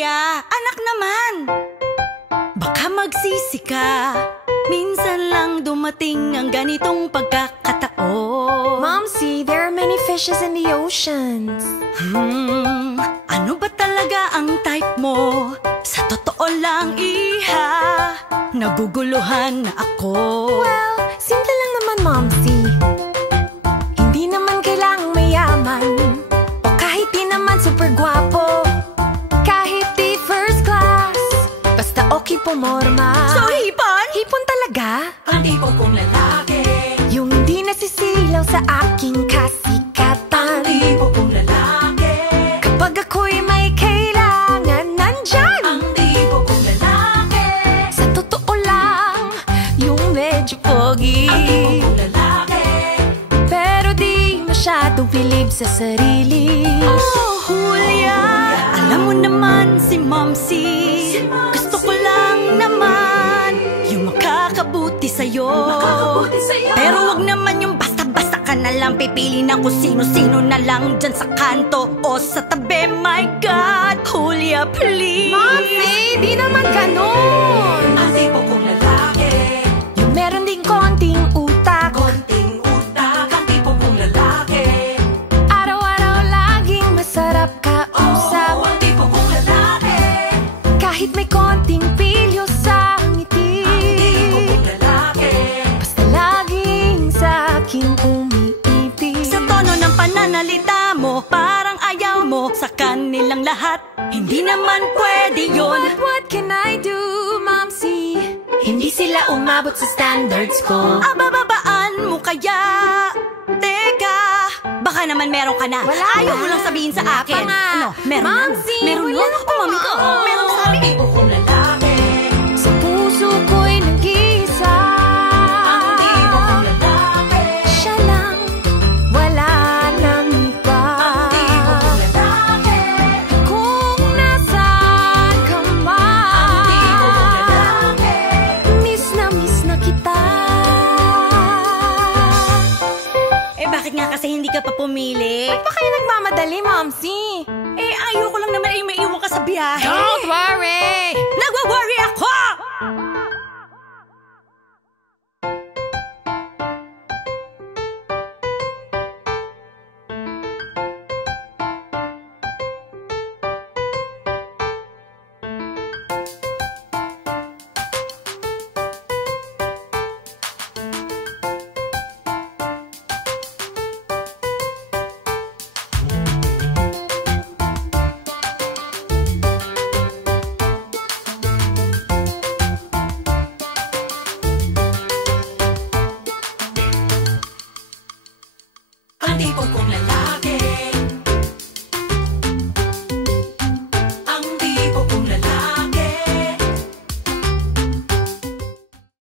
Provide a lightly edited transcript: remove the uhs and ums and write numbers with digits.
Julia, anak naman. Baka magsisi ka. Minsan lang dumating ang ganitong pagkakataon. Momsy, there are many fishes in the oceans. Ano ba talaga ang type mo? Sa totoo lang, iha, naguguluhan na ako. Well, simple lang naman, Momsy. Hindi naman kailangang mayaman, o kahit di naman super gwapo, kahit di first class, basta okay pumorma. So, hipon? Hipon talaga? Ang tipo kong lalaki, yung hindi nasisilaw sa aking kasikatan. ang tipo kong lalaki, Kapag ako'y may kailangan, nandyan. ang tipo kong lalaki, Sa totoo lang, yung medyo pogi, ang tipo kong lalaki. pero di masyadong pilib sa sarili. Oh, Julia, alam mo naman si Momsy. Gusto ko lang naman yung makakabuti sa'yo. Pero wag naman yung basta-basta ka na lang pipili ng kung sino-sino na lang dyan sa kanto o sa tabi. My God, Julia, please. Momsy, di naman ganun. Ang tipo kong lalaki, Yung meron ding konting utak, konting utak. Ang tipo kong lalaki, araw-araw laging masarap kausap. ang tipo kong lalaki, Kahit may konting pilyo sa ngiti, lalaki. basta laging sa akin umiibig. Sa tono ng pananalita mo, parang ayaw mo sa kanilang lahat. Hindi naman pwede yun. But what can I do, Momsy? Hindi sila umabot sa standards ko. Abababaan mo kaya? Teka, baka naman meron ka na. Wala Ayaw na. mo lang sabihin sa Wala akin. pa nga. Ano, meron Momsy, na. Meron wala na. na pa Mami ko, nga. meron sabi. Tipo kong lalaki, Sa puso ko'y nag-iisa. ang tipo kong lalaki, Siya lang, wala nang iba. ang tipo kong lalaki, Kung nasaan ka ang tipo kong man, lalaki. miss na kita. Bakit nga kasi hindi ka pa pumili? Ba't pa kayo nagmamadali, Momsy? Ayoko lang naman ay maiwan ka sa biyahe. Don't worry! Nagwa-worry ako! Ang tipo kong lalaki,